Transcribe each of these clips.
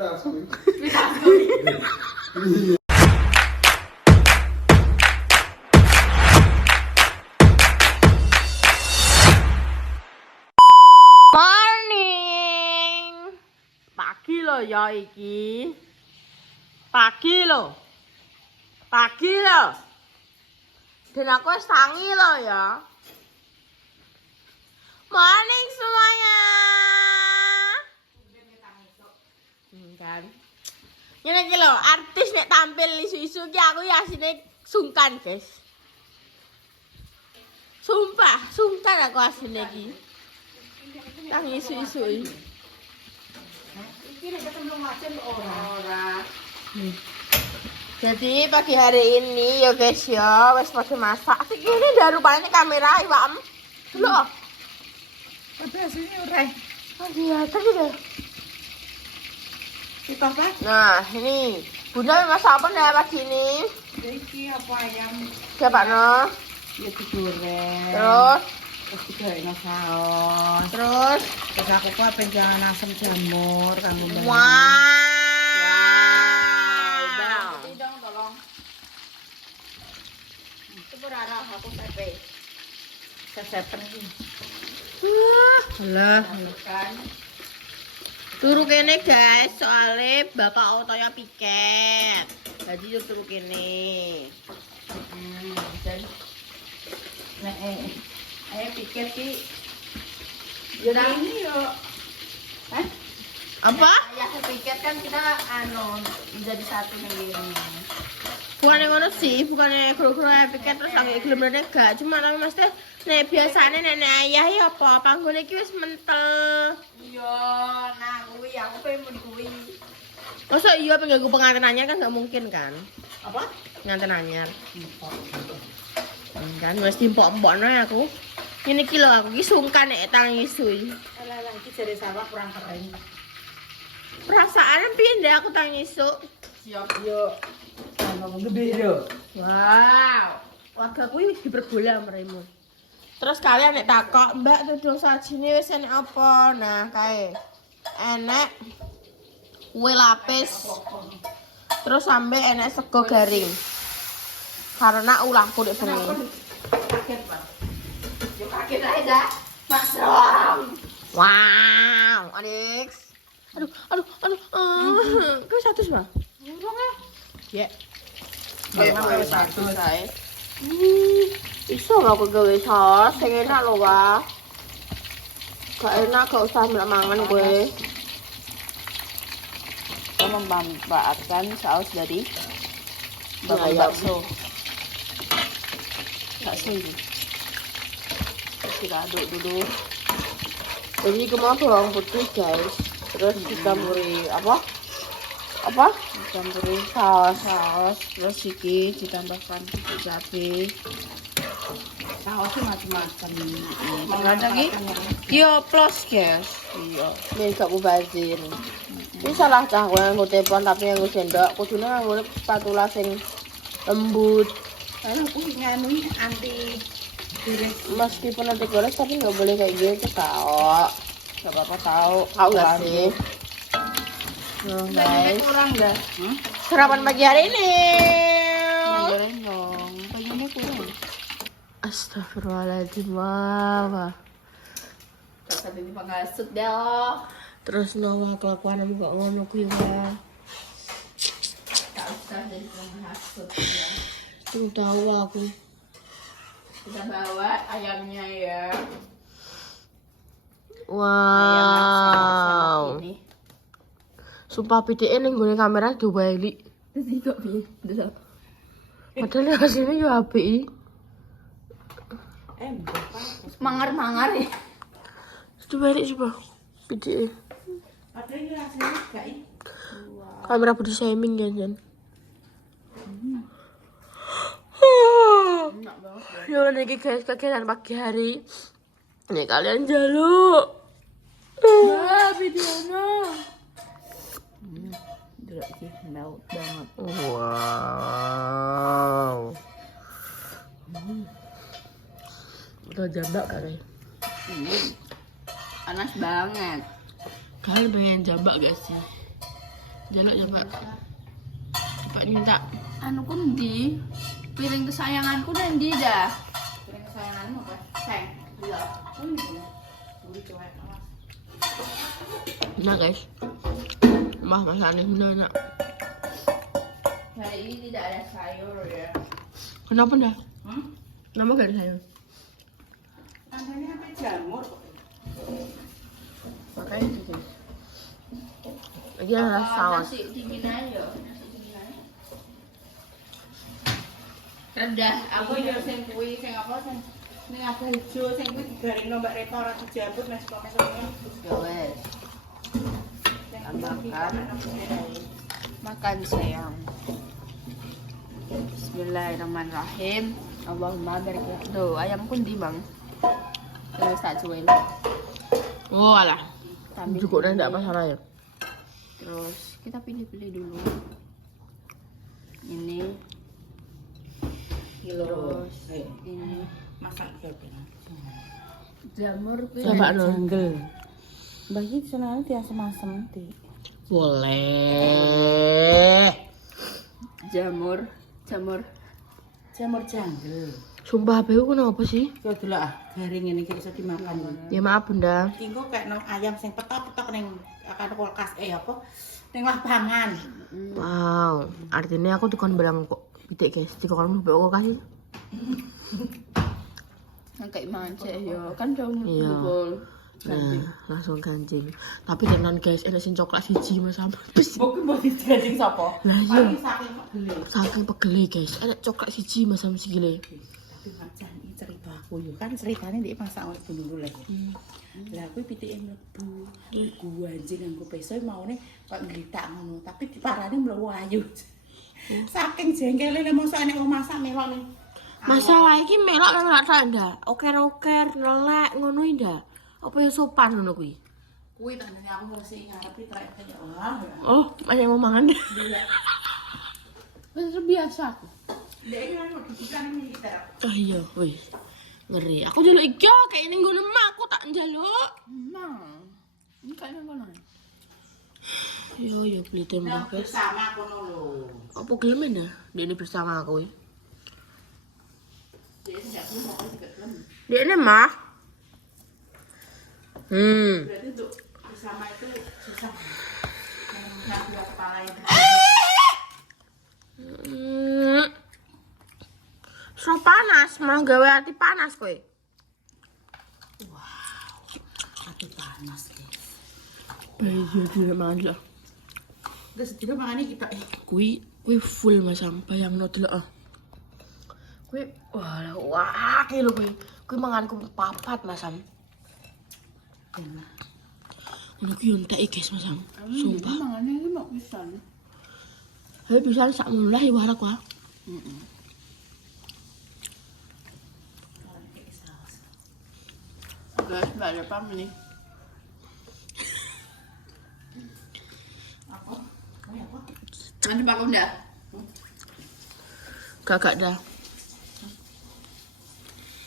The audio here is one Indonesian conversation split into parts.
Morning. Pagi lo ya iki. Pagi lo. Dan aku wis tangi lo ya. Morning semuanya. Kan. Ngene iki lho, artis nek tampil isu-isu iki aku ya asine sungkan, guys. Sumpah, sungkan aku asine iki. Tang isu-isu iki. Iki nek ketemu macam ora. Jadi pagi hari ini ya guys ya, wis pada masak. Iki ini udah rupanya kamera iwak. Loh. Ada aslinya ora. Oh iya, tadi deh. Apa? Nah, ini Bunda masak apa nih pagi ini? Iki apa ayam? Siapa no? Ya digoreng. Terus digoreng saus. Terus aku kok penjangan asam jamur kanggo mbak. Wow. Ini dong tolong. Coba rara aku pepe. Sesepen iki. Lah, Kan turu kene guys, soalnya bapak otonya piket. Jadi turu kene. dan nek ayo pikir ki Jadi ini yo. apa? Ya piket kan kita jadi satu nih. Bukannya ngono sih, bukannya guru-guru piket terus lagi gelem rene gak, cuma tapi mesti nek biasane nenek ayah ya apa panggone iki wis mentel. Iya, nah kuwi aku pengen kuwi. Masa iya pengen pengantin anyar kan gak mungkin kan? Apa? Pengantin anyar. Kan wis timpok-empokno aku. Ini iki lho aku iki sungkan nek tang isui. Alah iki jare sawah kurang kering. Perasaane piye ndek aku tang isuk? Siap yo. Ngomong gede yo. Wow. Warga kuwi dipergola meremu. Terus kalian nek takok, "Mbak tudung sajine wis enek apa?" Nah, kae. Enek kue lapis. Terus sampe enek sego garing. Karena ulahku nek bengi. Kaget, Pak. Yo kaget ae dah. Masrom. Wow, Adik. Aduh. Kau satu Bang? Urung ah. Ya. Gawe satu saya. Iso gak aku gawe saus, sing enak lho, Wah. Gak enak gak usah mangan gue. Kita memanfaatkan saus dari bakso. Bakso ini. Kita aduk dulu. Jadi kemau bawang putih, guys. Terus dicampuri apa? Dicampuri saus. Terus iki ditambahkan cabai. Sausnya macam-macam. Ternyata ki yo plus, guys. Iya. Ini gak mubazir. Ini salah cah gue nganggo tepon tapi nganggo sendok. Kudune nganggo spatula sing lembut. Kalau aku nganu anti virus. Meskipun nanti gores tapi nggak boleh kayak gitu tau. Gak apa-apa tahu. Tahu nggak sih? Nah, guys. Kurang dah. Sarapan pagi hari ini. Goreng dong. Kayaknya kurang. Astagfirullahaladzim, wah. Kakak ini pengasut dah. Terus nawa kelakuanmu kok ngono kuwi wae. Tak usah jadi pengasut. Tuh tahu aku. Kita bawa ayamnya ya. Wow. Ayam ini. Sumpah PDE ning gone kamera dibalik. Terus iki kok piye? Delok. Padahal hasilnya yo apik. Mangar-mangar ya. Dibalik coba. PDE. Ada yang rasanya gak ini. Kamera body shaming ya, Jan. Enak banget. Ya udah guys, kegiatan pagi hari. Nih kalian jaluk. Videonya. Delok iki melt banget. Wow. Udah jambak kali. Panas banget. Kalian pengen jambak gak sih? Jaluk ya, Pak. Pak minta. Anu ku ndi? Piring kesayanganku nang ndi dah? Piring kesayanganmu apa? Seng. Iya. Oh ini. Buri cewek. Nah guys, masakannya bener enak. Hari ini tidak ada sayur ya. Kenapa dah? Hmm? Kenapa gak ada sayur? Andanya apa jamur? Makanya itu guys. Lagi ada saus. Nasi dingin aja. Nasi dingin aja. Rendah. Aku yo sing kuwi sing apa sing ning ada ijo sing kuwi digaringno Mbak Reto ora dijabut mes kok mes ngono. Ya wes. Sing Tambahkan. Makan sayang. Bismillahirrahmanirrahim. Allahumma barik. Tuh, ayamku ndi, Bang? Terus tak cuel. Oh alah. Tambah Cukup dah ini. tak masalah ya. Terus kita pilih-pilih dulu. Ini. Terus ini. Masak gawe. Jamur kuwi. Coba dong. Janggel. Bagi senane diasem-asem di. Boleh. Jamur Janggel. Sumpah HP ku kenapa sih? Yo delok ah, garing ngene iki iso dimakan. Ya maaf bunda. Tinggo kayak no ayam sing petok-petok ning akan kulkas apa? Ning lapangan. Wow. Artinya aku tukang bilang kok pitik guys. Jika kamu lupa aku kasih. yang kayak manja ya kan daun Iya. bubul. Nah, langsung kancing. Tapi tenan guys, enak sing coklat siji mas sama. Mungkin mau dijajing sapa? Lah iya. Paling saking pegele. Saking pegele guys, enak coklat siji mas sama sikile. Tapi pancen iki cerita aku yo kan ceritane ndek masak awake dulu lah. Lah kuwi pitike mlebu. Gua anjing nganggo peso maune kok ngritak ngono, tapi diparani mlebu ayu. Saking jengkele nek mosok nek masak melok ning. Masalah iki melok tak ndak. Oker-oker, nelek ngono ndak. Apa ya sopan ngono kuwi? Kuwi tandane aku mesti ngarepi trek kaya wah. Oh, masih mau mangan. Wis biasa aku. Ndek iki anu dibukan iki kita. Ah iya, wih. Ngeri. Aku njaluk iki kayak ning nggon emak aku tak njaluk. Emang. Ini kayaknya ngono. Yo yo beli tembak guys. Bersama kono lho. Apa gelem dah? Dene bersama aku. Dek sejak dulu kok juga belum. Dene mah. Berarti untuk bersama itu susah. Yang dua kepala itu. So panas, malah gawe hati panas kowe. Hati panas guys. Iya, tidak manjak. Terus tidak makanya kita Kui full masam bayangno delok ah. Kui wah ki lho kui manganku papat masam. enak. Ngono ki entek guys masam. Sumpah. Mangane iki mau pisan. Hae pisan sak mulai warak wae. Guys, mbak ada pam nih. Apa? Kayak apa? Nanti Pak Unda. Kakak dah.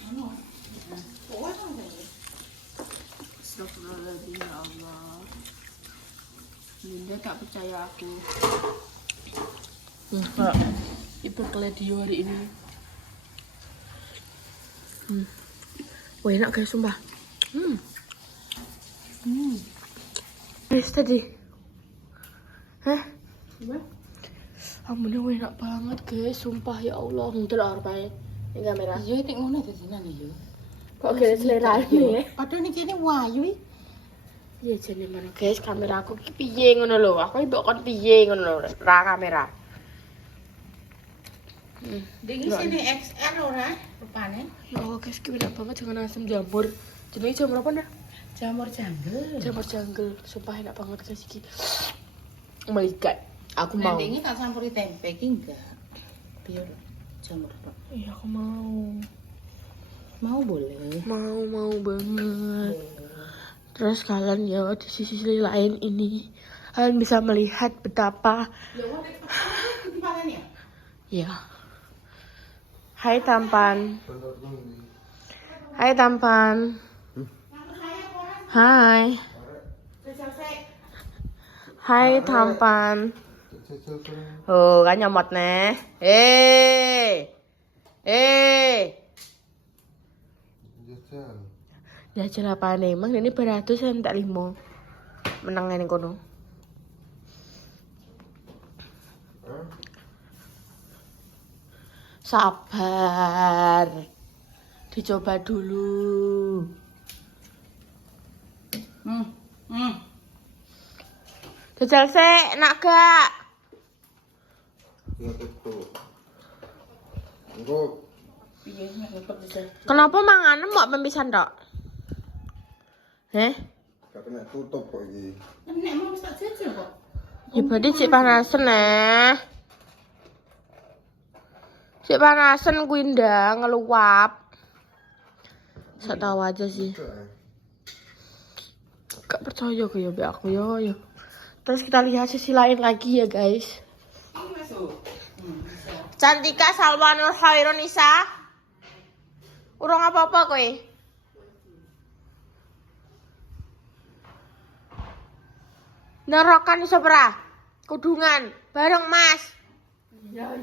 Anu. Oh, apa ini? Astagfirullahaladzim ya Allah. Linda tak percaya aku. Enggak. Ibu keledio hari ini. Wah enak guys sumpah. Guys tadi. Hah? Ampun enak banget guys, sumpah ya Allah. Ndelok arep ini kamera. Iya, itu ngono dadinan yo. Kok kira selera ini ya? Padahal iki kene wayu iki. Iya jane mana guys, kamera aku ki piye ngono lho. Aku iki mbok kon piye ngono lho, ra kamera. Ding sini XL ora rupane. Ya Allah guys, ki enak banget dengan asam jamur. Jenenge jamur apa dah? Jamur janggel. Jamur jungle, sumpah enak banget guys iki. Oh my god, aku mau. Nanti ini tak campuri tempe iki enggak. Biar jamur tok. Iya aku mau. Mau boleh. Mau banget. Terus kalian ya di sisi lain ini kalian bisa melihat betapa Ya wong nek di mana ya? ya. Hai tampan. Hai tampan. Hai. Hai tampan. Oh, kan nyomot nih. Jajal apa nih? Emang ini beratus tak 5. Menang ini kono. Sabar. Dicoba dulu. Jajal sik, nak gak? Kenapa manganem mau pempisan tok? Katanya tutup kok iki. Nek mau tak jajal kok. Ya berarti cik panasen Cik panasen kuwi ndang ngeluap. Sak tahu aja sih. Gak percaya ke ya be aku ya. Terus kita lihat sisi lain lagi ya guys. Cantika Salwanul Khairun Nisa. Urung apa-apa kowe. Nerokan iso ora? Kudungan bareng Mas. Iya.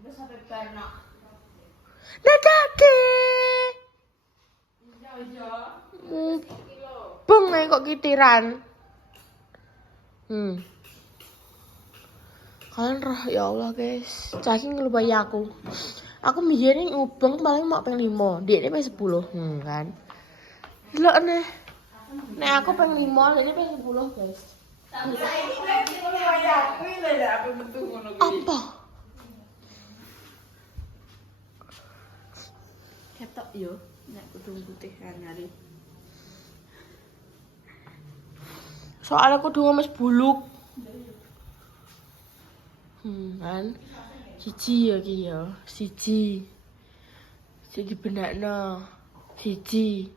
Udah sampai barno. Dadake. Iya. Beng kok kitiran. Kalian roh ya Allah guys. Caki ngelupai aku. Aku biyen ngubeng paling mau peng 5. Dia ini peng 10. Kan. Delok nih. Nek aku peng 5, ini peng 10 guys. Apa? Ketok yo, nek kudung putihan hari. Soalnya aku dulu mas buluk. Kan. Siji ya ki ya. Siji benakno. Siji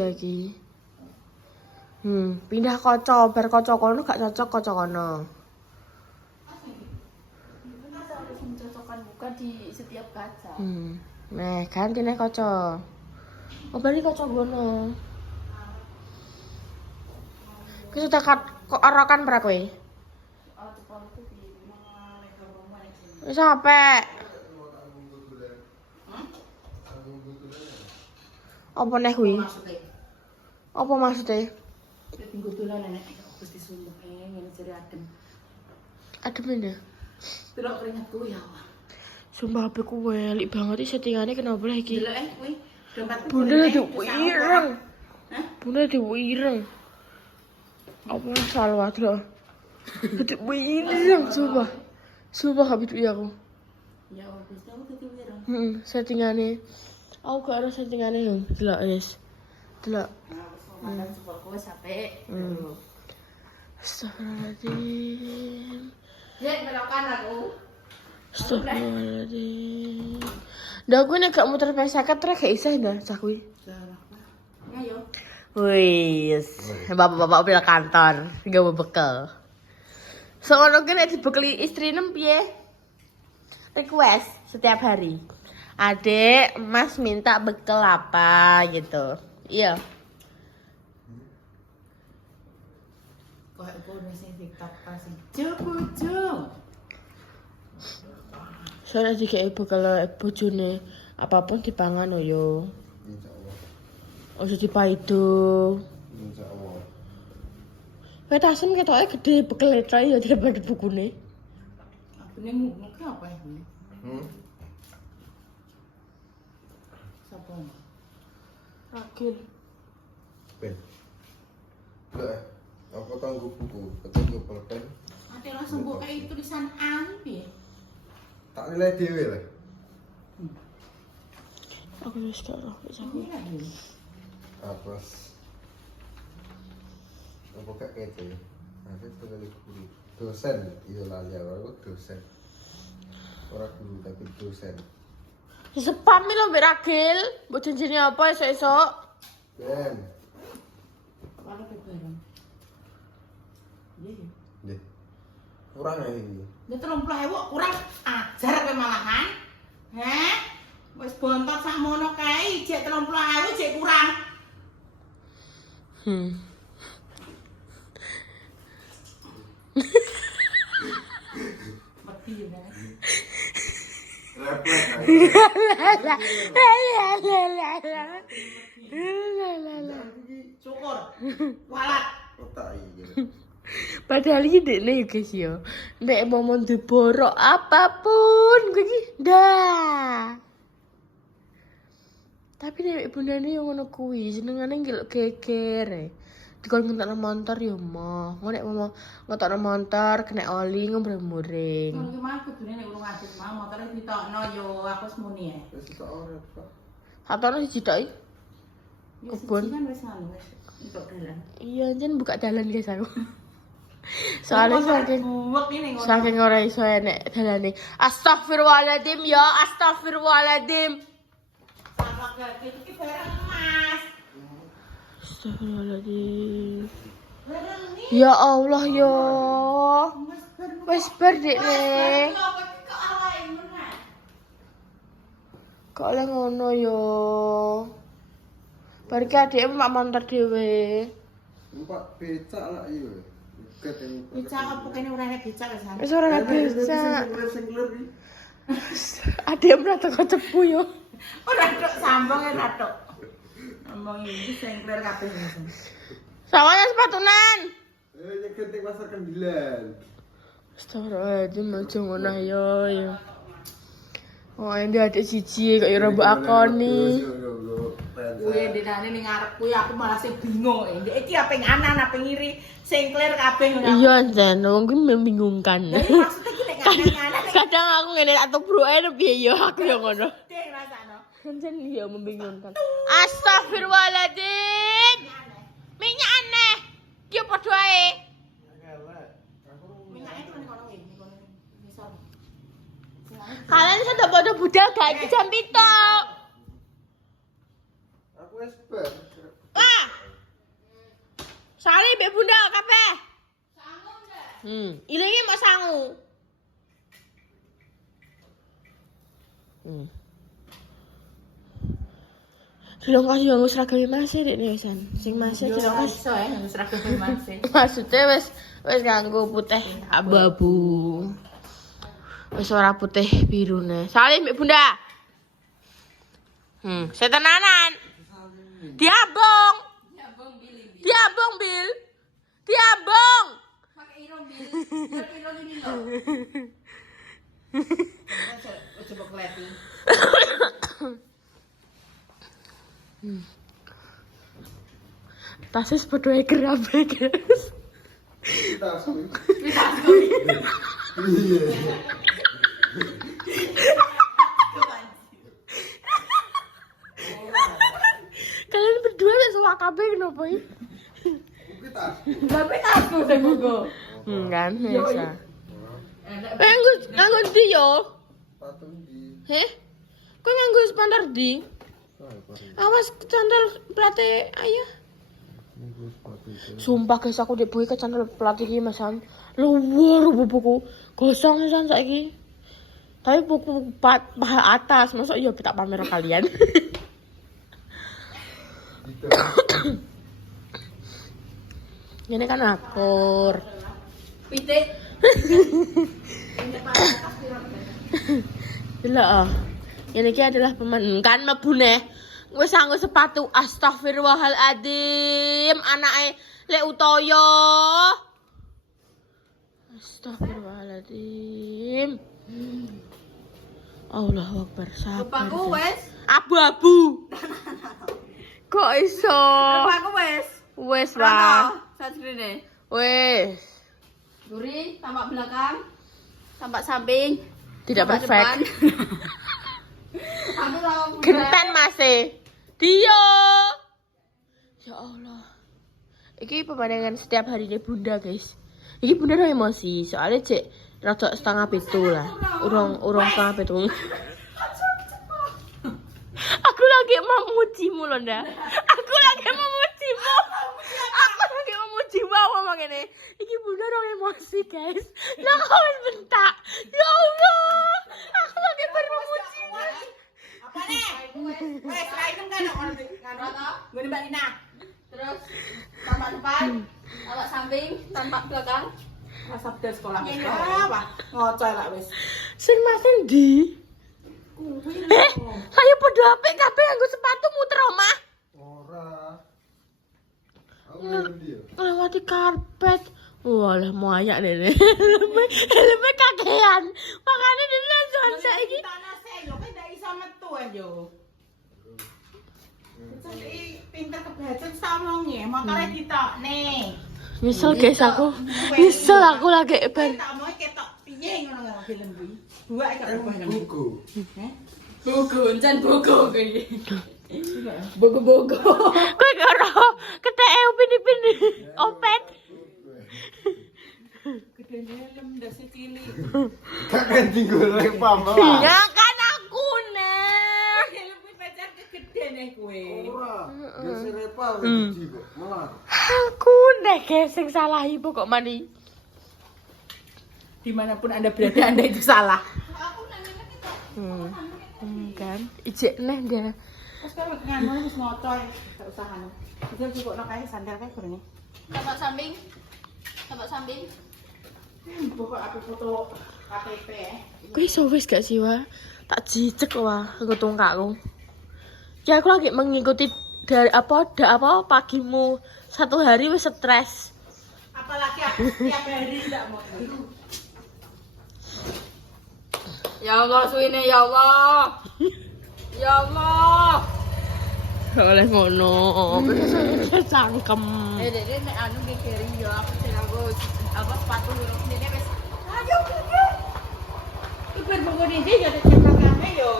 ya ki. Pindah kaca, bar kaca kono gak cocok kaca kono. Harus mencocokkan muka di setiap kaca. Nah, ganti nih kaca. Oh, balik kaca gono. Ki sudah kok arokan pra kowe? Wis sampe. Apa nih kuwi? Apa maksudnya? Tinggal tulan nenek, terus disumbang ngene cari adem. Adem ini. Delok keringatku ya Allah. Sumpah HP ku welik banget iki settingannya kenapa lah iki? Delok kuwi dompet. Bunda diwireng. Bunda diwireng. Apa salah wae? Diwireng sumpah. Sumpah habis itu aku. Ya wis tau dadi wireng. Settingannya. Aku gak ada settingannya lho. Delok wis. Delok. Makan sepuluh sampai. Astagfirullahaladzim. Jek belokan aku. Astagfirullahaladzim. Dah gue nek gak muter pesakat terus gak isah dah cah kuwi. Ayo. Wis, bapak-bapak pil kantor, gawe bekal. Soalnya nek dibekali istri nem piye? Request setiap hari. Adek, Mas minta bekal apa gitu. Iya. Kok kono sing TikTok sing jopo-jopo. Soalnya dikei bekal bojone apapun dipangan yo. Insyaallah. Ojo dipaido. Insyaallah. Kayak tasem ketoknya gede bekal coy ya daripada bukune. Abune ngomong apa ya? Sapa? Agil. Ben. Lah, aku tangguh buku, ketemu pulpen. Ate langsung mbok kayak tulisan A piye? Tak nilai dhewe lah. Aku wis gak roh wis aku. Atas. Apa gak kete? Aku sekali guru. Dosen, iya lali aku dosen. Ora guru tapi dosen. Sepam lho mbek Ragil, mbok janjine apa esuk-esuk? Ben. Mana bareng? Iya. Nih. Kurang ya ini. Ya 30.000 kurang ajar kowe malahan. Heh? Wis bontot sakmono kae, jek 30.000 jek kurang. Syukur. Walat. Otak iki. Padahal iki dekne ya guys ya. Nek mau diborok apapun kuwi iki ndah. Tapi nek ibundane yo ngono kuwi, senengane ngelok geger. Dikon ngetokno motor yo mah. Ngono nek mau ngetokno motor kena oli ngombreng-muring. Kalau gimana kudune nek urung adus mah motore ditokno yo aku wis muni ya. Wis tok ora, Pak. Hatono siji tok iki. Kebon. Kan wis anu wis entuk dalan. Iya, jen buka dalan guys aku. Soalnya saking ora iso enek dalane. Astagfirullahaladzim ya, astagfirullahaladzim. Iki barang emas. Astagfirullahaladzim. Ya Allah ya. Wes bar dekne. Kok oleh ngono ya. Bar iki adike mak montor dhewe. Numpak becak lah iya. Ket yang Becak apa kene ora enek becak wis anu. Wis ora ada becak. singler iki. Adike merata kok cepu yo. Ora tok sambung ora tok. Ngomong iki sengkler kabeh. Sawanya sepatunan. Nyeket ning pasar Kendilan. Astagfirullahaladzim, aja ngono yo ya. Oh, ini adik siji kok ya mbok akoni. Kuwi denane ning ngarep kuwi aku malah sing bingung. Ndek iki apa nganan apa ngiri sengkler kabeh ngono. Iya, Jan, wong ki membingungkan. Jadi maksudnya iki nek nganan-nganan Kadang aku ngene tak tubruke piye yo aku yo ngono. gede rasane. Jan iya membingungkan. Astagfirullahaladzim. Minyak aneh. Ki padha ae. Minyaknya tuh ning kono iki, ning kono misal. Kalian sudah bodoh budal gak iki jam 7. Aku wis bar. Wah. Sari mbek bunda kabeh. Sangu ndak? Ilinge mau sangu. Dilong kasih yang seragam masih dek nih San. Sing masih Yo dilong kasih. iso ya nganggo seragam masih. Maksudnya wes nganggo putih abu-abu. Wes ora putih biru nih. Salim mbek bunda. Setenanan. Diabong. Diabong bil. Diabong. Pakai irong bil. Irong ini lho. Coba keleti. Tasis padha kerabe guys. Kita asli. Kalian berdua nek suka kabeh kenapa iki? Kita asli. Tapi aku sing nggo. Kan biasa. Nganggo ndi yo? Patung di. Heh? Kok nganggo spandar di? Awas kecandal plate ayah. Sumpah guys aku dek buki kecandal plate iki Masan. Luwur buku gosong San saiki. Tapi buku paha atas, masuk iya tak pamer kalian. Gitu. Ini kan akur. Pitik. Delok. Ini ki adalah pemen kan mebune. Wis nganggo sepatu. Astagfirullahaladzim. Anake lek utoyo. Astagfirullahaladzim. Allahu Akbar. Sabar. Bapakku wes. Abu-abu. Kok iso? Bapakku wes. Wes lah. Sajrene. Wes. Guri, tampak belakang. Tampak samping. Tidak tampak perfect. depan. Aku sama bunda. Genten masih. Dio. Ya Allah. Iki pemandangan setiap harinya bunda guys. Iki bunda udah emosi. Soalnya cek rada setengah pitu lah. Urung setengah pitu. Aku lagi memujimu loh nda. Aku lagi memujimu. Aku lagi memujimu aku ngomong ini. Iki bunda udah emosi guys. Lah kau bentak. Ya Allah. Aku lagi bermemujimu. Apa nih? Wes, lain kan orang gue Mbak Nina. Terus tampak depan, tampak samping, tampak belakang. Sabda sekolah apa? Ngocoi lah wes. Sing masen di. Saya podo apik kabeh nganggo sepatu muter omah. Ora. Aku ngendi ya? Lewati karpet. Walah moayak dene. Helme kakean. Makane dene langsung saiki. Tanah sih, lo kan ndak iso metu aja. Jadi pinter kebaca samongnya, makanya ditokne. Nyesel guys aku. Nyesel aku lagi bar. Tak mau ketok piye ngono film kuwi. Buak kok rubah nang Buku. buku, jan buku kuwi. Buku-buku. Kowe karo keteke upin-ipin opet. Gedene lem ndase cilik. Kakek digoreng pamela. Ya kan aku nih. Film kuwi pacar kegedene kowe. Ora. Biasa repal iki kok. Malah. Aku nih guys sing salah ibu kok mani. Dimanapun Anda berada, Anda itu salah. Kan ijek neh dia. Terus kalau nganu wis ngocoy, gak usah anu. Bisa cukupno kae sandal kae gorene. Tapak samping. Tapak samping. Pokok aku foto KTP Kowe iso wis gak sih wah? Tak jijek wah aku tungkakku. Ya aku lagi mengikuti dari apa pagimu 1 hari wis stres. Apalagi aku setiap hari tidak mau. Ya Allah, suwine ya Allah. Ya Allah. Gak boleh ngono. Wis cangkem. Dede nek anu nggih keri yo aku sing aku apa sepatu huruf dene wis. Ayo. Ibu bangun ini ya ada cekakane yo.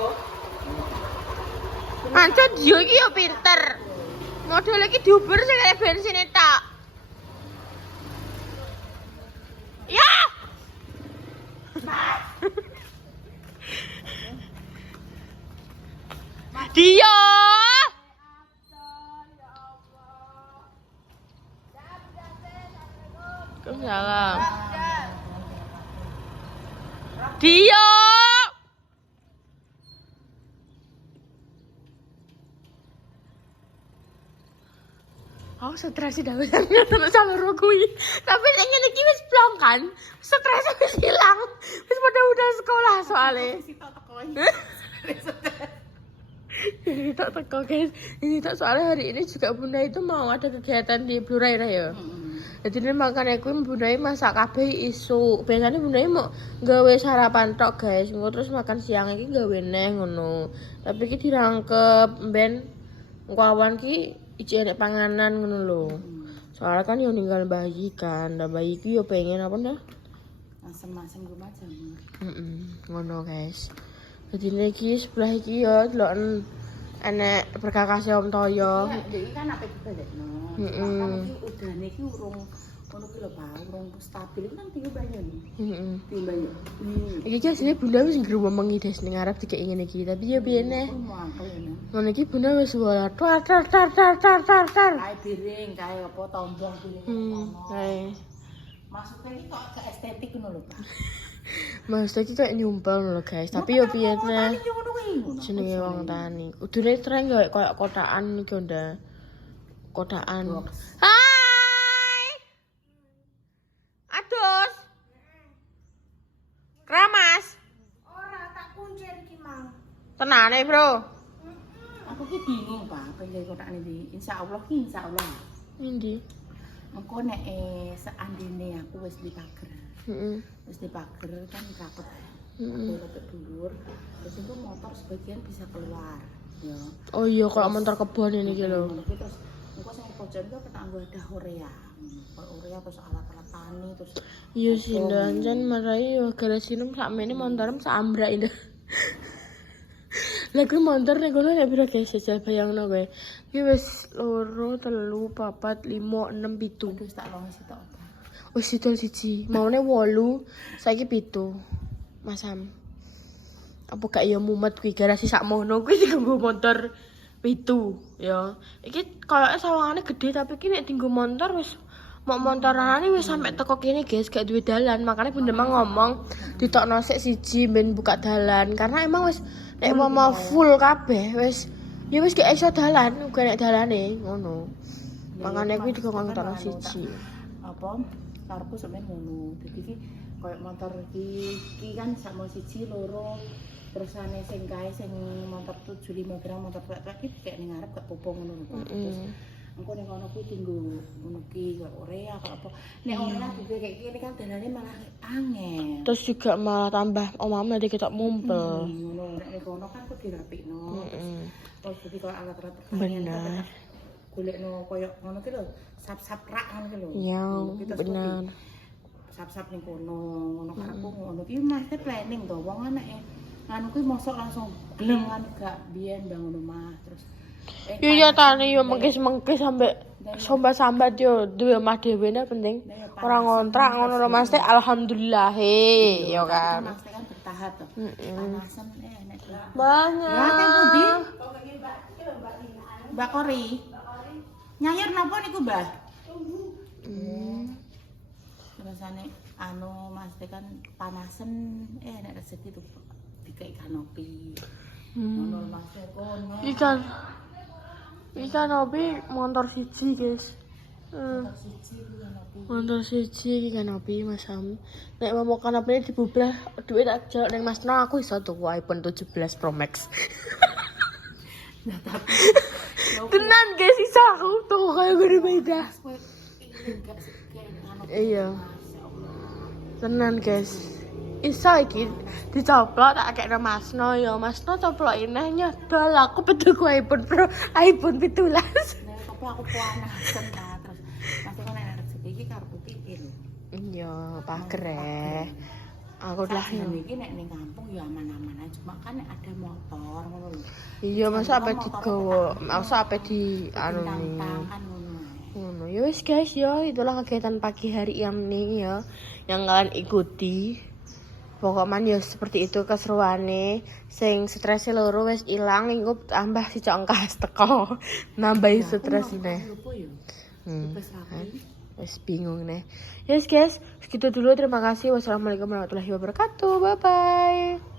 Pancen dia iki yo pinter. Model iki diuber sing kaya bensin tok. Ya. Dia. Salam. Dia. Aku stres dah wis nonton sama kuwi. Tapi nek ngene iki wis plong kan. Stres wis hilang. Wis pada udah sekolah soalnya. Sitok teko. Ini tak teko guys. Ini tak soalnya hari ini juga Bunda itu mau ada kegiatan di Blurai ya. Jadi ini makan aku Bunda masak kabeh isu. Biasanya Bunda mau gawe sarapan tok guys. Engko terus makan siang iki gawe neh ngono. Tapi iki dirangkep ben engko awan ki ijek nek panganan ngono lho. Soalnya kan yo ninggal bayi kan. Lah bayi ki yo pengen apa dah? Asem-asem gue macam. Ngono guys. Jadi iki sebelah iki yo deloken enek perkakas Om Toyo. Jadi kan apa itu balekno. Kan iki udane iki urung ngono ki lho, Pak, urung stabil kan tinggi banyu nih. Tinggi banyu. Iki asline Bunda wis ngrumengi des ning arep dikek ngene iki, tapi ya piye neh. Ngono iki Bunda wis suara tar. Kae piring, kae apa tombong piring. Kae. Maksudnya ini kok ke estetik ngono lho, Pak. Mas iki kayak nyumpel lho guys, tapi yo piye neh. Jenenge wong tani. Udune treng gawe koyo kotakan iki nda. Kotakan. Hai. Adus. Kramas. Ora tak kuncir iki, Mang. Tenane, Bro. Aku ki bingung, Pak, pengen kotakan iki. Insyaallah ki insyaallah. Endi? Engko nek seandine aku wis dipager. Wis dipager kan rapet. Rapet dhuwur. Terus itu motor sebagian bisa keluar, ya. Oh iya, kalau motor kebon ini iki lho. Terus engko sing pojok itu kita anggo ada Horea. Horea terus alat-alat tani terus. Iya sih, dan marai yo gara sinum sakmene montorem saambrak indah. Lah kuwi motor nek ngono nek piro guys jajal bayangno kowe. Iki wis 2, 3, 4, 5, 6, 7. Terus tak longo sitok. Wis sidol siji, maune 8, saiki 7. Masam. Apa gak ya mumet kuwi garasi sakmono kuwi dienggo motor 7 ya. Iki koyoke sawangane gede tapi iki nek dienggo motor wis mau montorane wis sampe teko kene guys gak duwe dalan. Makane Bunda mah ngomong ditokno sik siji ben buka dalan karena emang wis nek mau full kabeh wis ya wis gak iso dalan uga nek dalane ngono. Makane kuwi dikongkon tokno siji. Apa karepku sampeyan ngono. Dadi iki koyo motor iki kan sama siji loro terusane sing kae sing motor 75 gram motor tua iki kayak ning ngarep gak popo ngono lho. Terus engko ning kono kuwi tinggo ngono ki kok Korea kok apa. Nek ora duwe kayak gini kan dalane malah angel. Terus juga malah tambah omam nanti kita mumpel. Ngono nek ning kono kan kudu dirapikno. Terus jadi kalau alat-alat Benar. golekno koyo ngono ki lho, sap-sap rak ngono ki lho. Ya, Kita benar. sap-sap ning kono, ngono karepku ngono ki mesti planning to wong anake. Anu kuwi mosok langsung gelem kan gak biyen bangun rumah terus. Iya tane yo mengkis-mengkis sambat yo duwe omah dhewe ne penting. Ora ngontrak ngono lho Mas teh alhamdulillah yo kan. Mas kan bertahap to. Panasan nek Banyak. Ya teng pundi? Mbak Kori. Nyayur napa niku, Mbah? Terusane anu Mas teh kan panasen nek rezeki tuh dikai kanopi. Ngono Mas teh kono. Ikan obi motor siji guys. Siji ku kanopi. Motor siji ikan obi Mas Sam. Nek mau kanopi dibublah duit tak jaluk ning Mas No aku iso tuku iPhone 17 Pro Max. Nah tapi Tenan guys iso aku tuku kayak gede beda. Iya. Tenan guys. Iso iki dicoplok tak kekno Mas No ya. Mas No coplok ineh nyodol aku tuku iPhone 17. Nah, tapi aku panasen ta terus nanti kan nek rezeki iki karo putih lho. Iya, pager Aku lah Yang iki nek ning kampung ya aman-aman aja, cuma kan nek ada motor ngono lho. Iya, masa apa digowo, masa apa di anu nih. Tangan ngono. Ngono. Ya wis guys, ya itulah kegiatan pagi hari ini ya yang kalian ikuti. Pokoknya ya seperti itu keseruane. Sing stresnya loro wis ilang, iku tambah si congkas teko. Nambahi stres ini. Wis bingung nih. Yes guys, segitu dulu. Terima kasih. Wassalamualaikum warahmatullahi wabarakatuh. Bye bye.